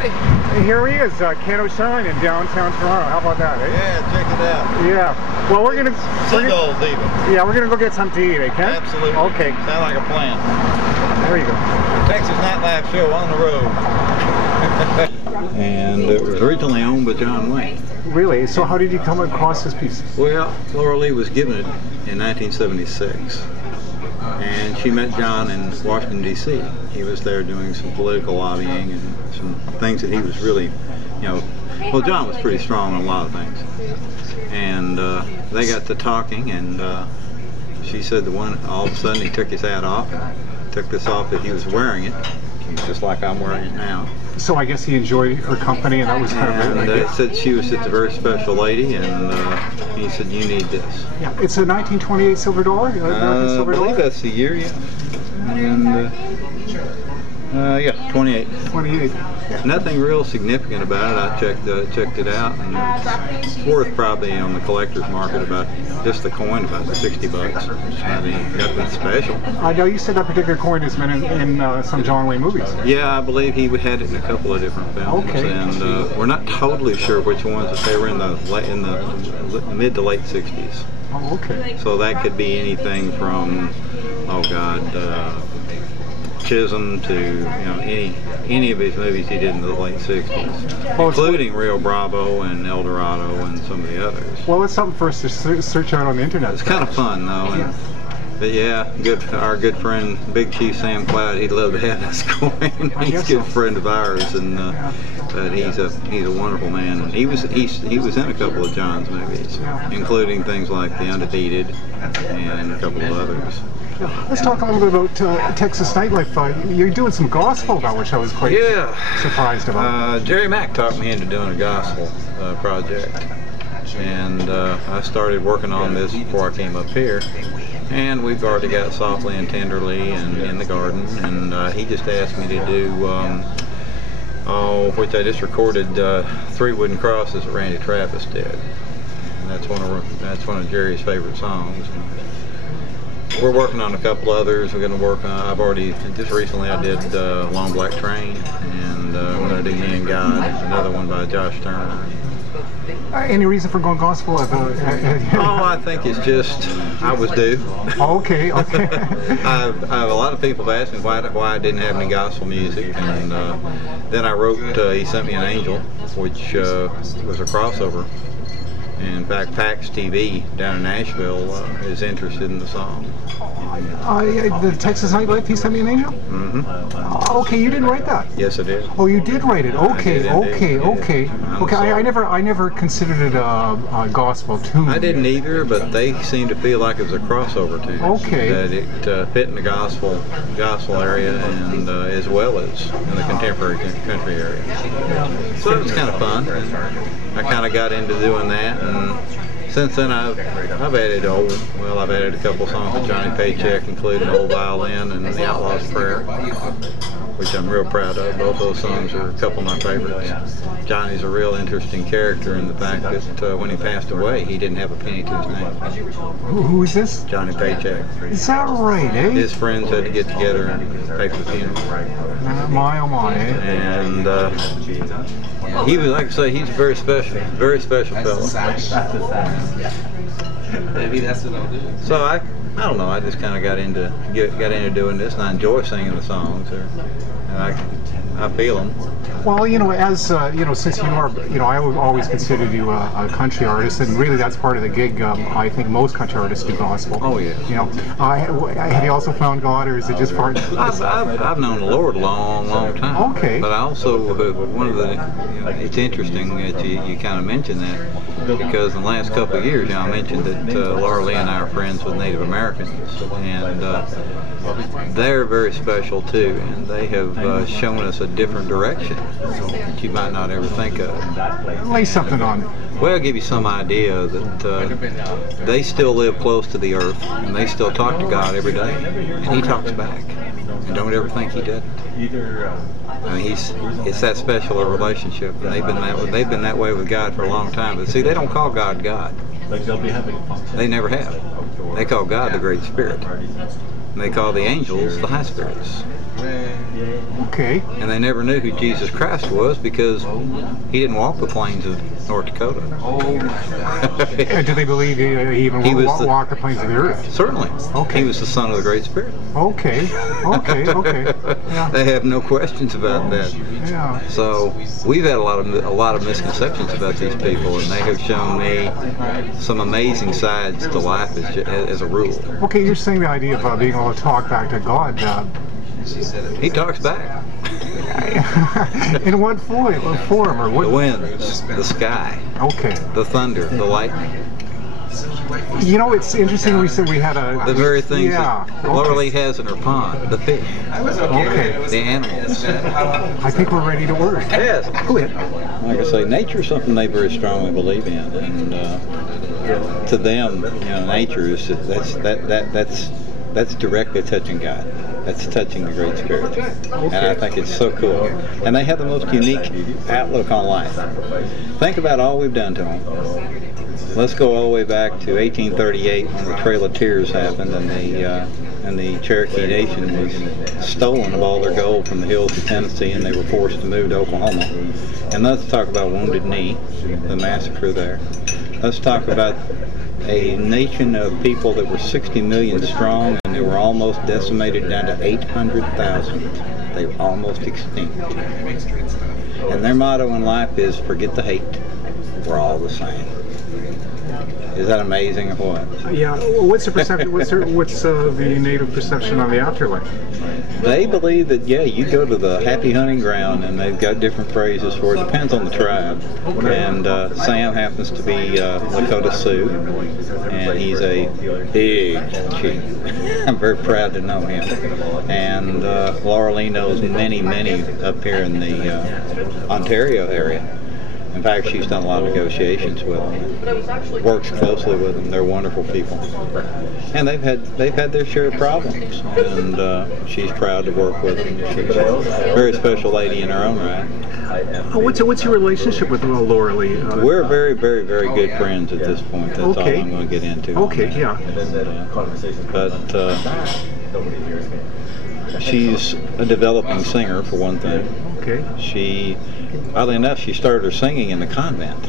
everybody. Here he is, Ken Osheim in downtown Toronto. How about that, eh? Yeah, check it out. Yeah. Well, we're gonna Seagulls even. Yeah, we're gonna go get something to eat, eh, Ken? Absolutely. Okay. Sound like a plan. There you go. Texas Nightlife Show on the road. And it was originally owned by John Wayne. Really? So how did you come across this piece? Well, Laura Lee was given it in 1976. And she met John in Washington, D.C. He was there doing some political lobbying and some things that he was really, you know, well, John was pretty strong on a lot of things. And they got to talking, and she said all of a sudden he took his hat off, took this off that he was wearing it, just like I'm wearing it now. So I guess he enjoyed her company, and that was kind of it. And said she was just a very special lady, and he said, you need this. Yeah, it's a 1928 silver dollar? I believe that's the year, yeah. And, yeah, 28. 28. Yeah. Nothing real significant about it. I checked it out, and it's worth probably on the collector's market about just the coin about $60. It's not nothing special. I know you said that particular coin has been in some John Wayne movies. Yeah, I believe he had it in a couple of different films, okay. And we're not totally sure which ones, but they were in the mid to late 60s. Oh, okay. So that could be anything from, oh God, Chisholm to any of his movies he did in the late 60s, well, including Rio Bravo and El Dorado and some of the others. Well, it's something for us to search out on the internet. It's kind of fun though. And, but yeah, our good friend Big Chief Sam Cloud, he'd love to have this coin. He's a good friend of ours, and but he's a wonderful man. And he was in a couple of John's movies, including things like The Undefeated and a couple of others. Let's talk a little bit about Texas nightlife. You're doing some gospel about, which I was quite surprised about. Jerry Mack talked me into doing a gospel project, and I started working on this before I came up here. And we've already got Softly and Tenderly and In the Garden, and he just asked me to do, which I just recorded, 3 Wooden Crosses that Randy Travis did. And that's one of Jerry's favorite songs. We're working on a couple others. We're going to work on, just recently I did Long Black Train, and we're going to do Me and God, another one by Josh Turner. Any reason for going gospel? I think it's just, I was due. Okay, okay. A lot of people have asked me why I didn't have any gospel music, and then I wrote He Sent Me an Angel, which was a crossover. In fact, PAX TV down in Nashville is interested in the song. The Texas Nightlife, He Sent Me an Angel? Mm-hmm. Okay, you didn't write that? Yes, I did. Oh, you did write it. Okay, okay. I never considered it a gospel tune. I didn't either, but they seemed to feel like it was a crossover tune. Okay. That it fit in the gospel area, and as well as in the contemporary country area. So it was kind of fun. I kind of got into doing that, and since then I've added a couple songs with Johnny Paycheck, including Old Violin and The Outlaw's Prayer, which I'm real proud of. Both those songs are a couple of my favorites. Johnny's a real interesting character in the fact that when he passed away, he didn't have a penny to his name. Who is this? Johnny Paycheck. Is that right, eh? His friends had to get together and pay for the funeral. My oh my, eh? And he was, like I say, he's a very special fellow. Maybe that's what I'll do. So I don't know. I just kind of got into doing this, and I enjoy singing the songs. And I feel them. Well, as since you are, I always considered you a country artist, and really that's part of the gig. I think most country artists do gospel. Oh yeah. Have you also found God, or is it just part? I've known the Lord a long time. Okay. But I also it's interesting that you kind of mentioned that, because in the last couple of years, I mentioned that Laura Lee and I are friends with Native Americans, and they're very special too, and they have shown us a different direction that you might not ever think of. Lay something on. Well, I'll give you some idea that they still live close to the earth, and they still talk to God every day, and He talks back. And don't ever think He doesn't. I mean, it's that special a relationship, and they've been that way with God for a long time. But see, they don't call God God. They never have. They call God the Great Spirit. And they call the angels the high spirits. Okay. And they never knew who Jesus Christ was because he didn't walk the plains of North Dakota. And do they believe he even walked the plains of the earth? Certainly. Okay. He was the Son of the Great Spirit. Okay. Yeah. They have no questions about that. Yeah. So we've had a lot of misconceptions about these people, and they have shown me some amazing sides to life as a rule. Okay, you're saying the idea of being able to talk back to God. He talks back. In what form or what? The winds, the sky, okay, the thunder, the lightning. You know, it's interesting. We said we had the very things that Laura Lee has in her pond, the fish, the animals. I think we're ready to order. Yes. Go ahead. Like I say, nature is something they very strongly believe in, and to them, nature is that's directly touching God. That's touching the Great Spirit. And I think it's so cool. And they have the most unique outlook on life. Think about all we've done to them. Let's go all the way back to 1838 when the Trail of Tears happened and the Cherokee Nation was stolen of all their gold from the hills of Tennessee, and they were forced to move to Oklahoma. And let's talk about Wounded Knee, the massacre there. Let's talk about a nation of people that were 60 million strong, and they were almost decimated down to 800,000. They were almost extinct. And their motto in life is, forget the hate, we're all the same. Is that amazing or what? Yeah. What's the perception? What's the native perception on the afterlife? They believe that, yeah, you go to the happy hunting ground, and they've got different phrases for it. Depends on the tribe. And Sam happens to be Lakota Sioux, and he's a big chief. I'm very proud to know him. And Laura Lee knows many up here in the Ontario area. In fact, she's done a lot of negotiations with them. Works closely with them. They're wonderful people, and they've had their share of problems. And she's proud to work with them. She's a very special lady in her own right. What's your relationship with Laura Lee? We're very good friends at this point. That's all I'm going to get into. Okay, yeah. But she's a developing singer, for one thing. Okay. Oddly enough, she started her singing in the convent.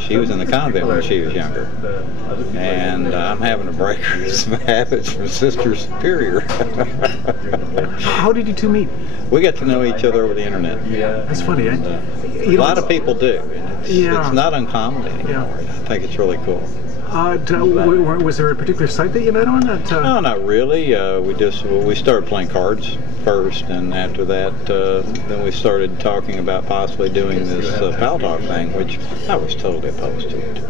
She was in the convent when she was younger. And I'm having to break her some habits from Sister Superior. How did you two meet? We got to know each other over the internet. That's funny, eh? A lot of people do. It's not uncommon anymore. I think it's really cool. Was there a particular site that you met on? No, not really. We started playing cards first, and after that, then we started talking about possibly doing this Pal Talk thing, which I was totally opposed to it.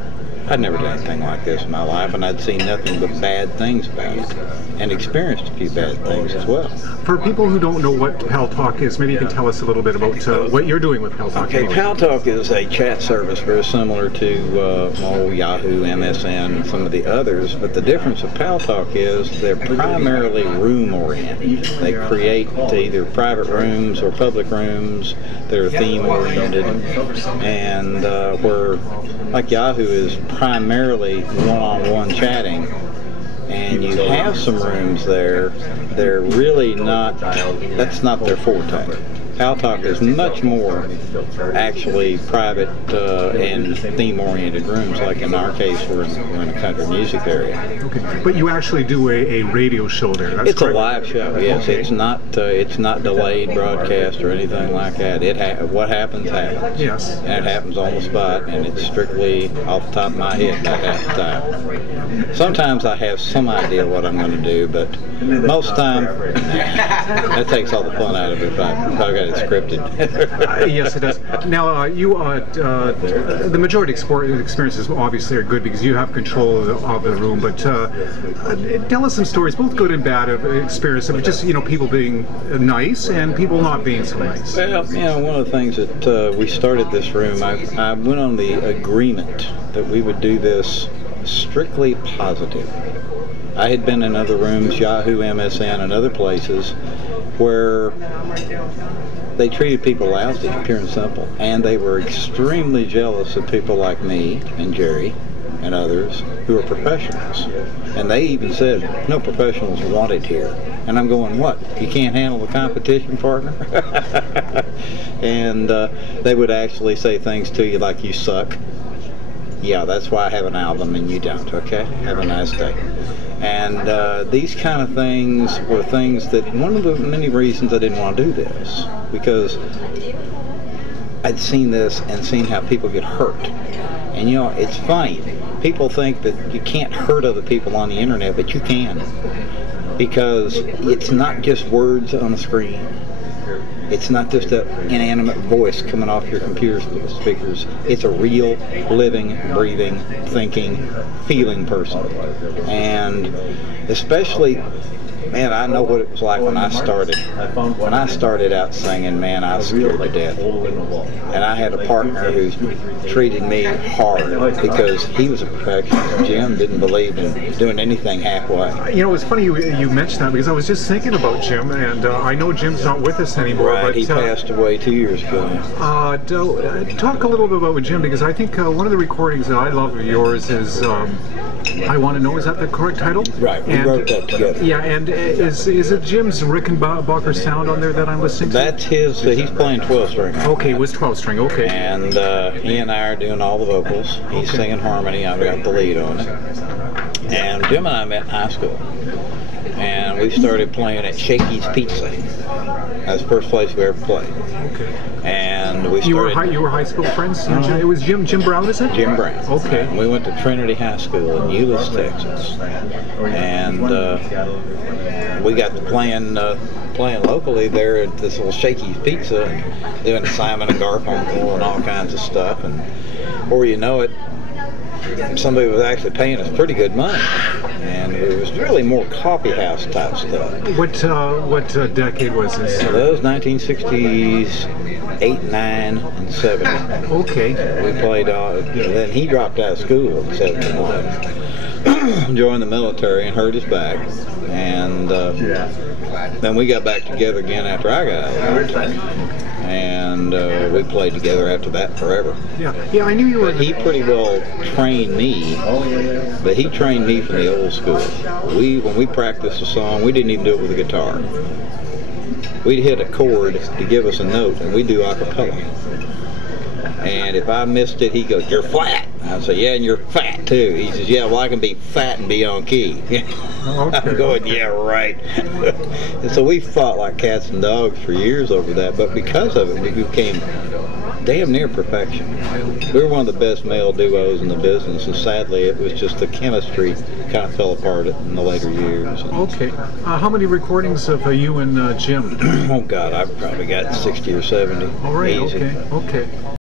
I'd never done anything like this in my life, and I'd seen nothing but bad things about it, and experienced a few bad things as well. For people who don't know what Pal Talk is, maybe you can tell us a little bit about what you're doing with Pal Talk. Okay, anyway. Pal Talk is a chat service very similar to Yahoo, MSN, and some of the others, but the difference with Pal Talk is they're primarily room-oriented. They create either private rooms or public rooms that are theme-oriented, and where, like Yahoo is primarily one-on-one chatting, and you have some rooms there, they're really not, that's not their forte. Pal Talk is much more actually private and theme-oriented rooms. Like in our case, we're in a country music area. Okay, but you actually do a radio show there. That's it's correct? A live show. Yes, okay. It's not delayed broadcast or anything like that. What happens happens. Yes. And it happens on the spot, and it's strictly off the top of my head about half the time. Sometimes I have some idea what I'm going to do, but most of the time, that takes all the fun out of it. If I've got it scripted. Yes, it does. Now, the majority experiences obviously are good because you have control of the room. But tell us some stories, both good and bad, of experience of just people being nice and people not being so nice. Well, one of the things that we started this room, I went on the agreement that we would do this strictly positive. I had been in other rooms, Yahoo, MSN, and other places where they treated people lousy, pure and simple, and they were extremely jealous of people like me and Jerry and others who are professionals. And they even said, no professionals wanted here. And I'm going, what? You can't handle the competition, partner? And they would actually say things to you like, you suck. Yeah, that's why I have an album and you don't, okay? Have a nice day. And these kind of things were things that, one of the many reasons I didn't want to do this, because I'd seen this and seen how people get hurt. And you know, it's funny. People think that you can't hurt other people on the internet, but you can. Because it's not just words on the screen. It's not just an inanimate voice coming off your computer speakers. It's a real, living, breathing, thinking, feeling person. And especially, man, I know what it was like when I started. When I started out singing, man, I was scared to death. And I had a partner who treated me hard because he was a perfectionist. Jim didn't believe in doing anything halfway. You know, it's funny you mentioned that, because I was just thinking about Jim, and I know Jim's not with us anymore. Right, but he passed away 2 years ago. Talk a little bit about Jim, because I think one of the recordings that I love of yours is I Want to Know. Is that the correct title? Right, we wrote that together. Yeah, and is it Jim's Rickenbacker sound on there that I'm listening to? That's his, he's playing 12-string. Okay, it was 12-string, okay. And he and I are doing all the vocals. He's singing harmony, I've got the lead on it. And Jim and I met in high school. And we started playing at Shakey's Pizza. That's the first place we ever played. Okay. And we started... You were high school friends? It was Jim Brown, is it? Jim Brown. Okay. And we went to Trinity High School in Euless, Texas. And we got to playing locally there at this little Shakey's Pizza, and doing Simon and Garfunkel and all kinds of stuff. And before you know it, somebody was actually paying us pretty good money, and it was really more coffee house type stuff. What decade was this? Those 1960s, 8, 9, and 7. Okay. We played. Then he dropped out of school in 71, joined the military, and hurt his back. And then we got back together again after I got out. And we played together after that forever. Yeah, I knew you were. But he pretty well trained me, but he trained me from the old school. When we practiced a song, we didn't even do it with a guitar. We'd hit a chord to give us a note, and we'd do a cappella. And if I missed it, he'd go, "You're flat." I'd say, "Yeah, and you're fat too." He says, "Yeah, well, I can be fat and be on key." Okay. I'm going, "Yeah, right." And so we fought like cats and dogs for years over that, but because of it, we became damn near perfection. We were one of the best male duos in the business, and sadly, it was just the chemistry kind of fell apart in the later years. Okay. How many recordings of you and Jim? Oh, God, I've probably got 60 or 70. All right, Easy. okay.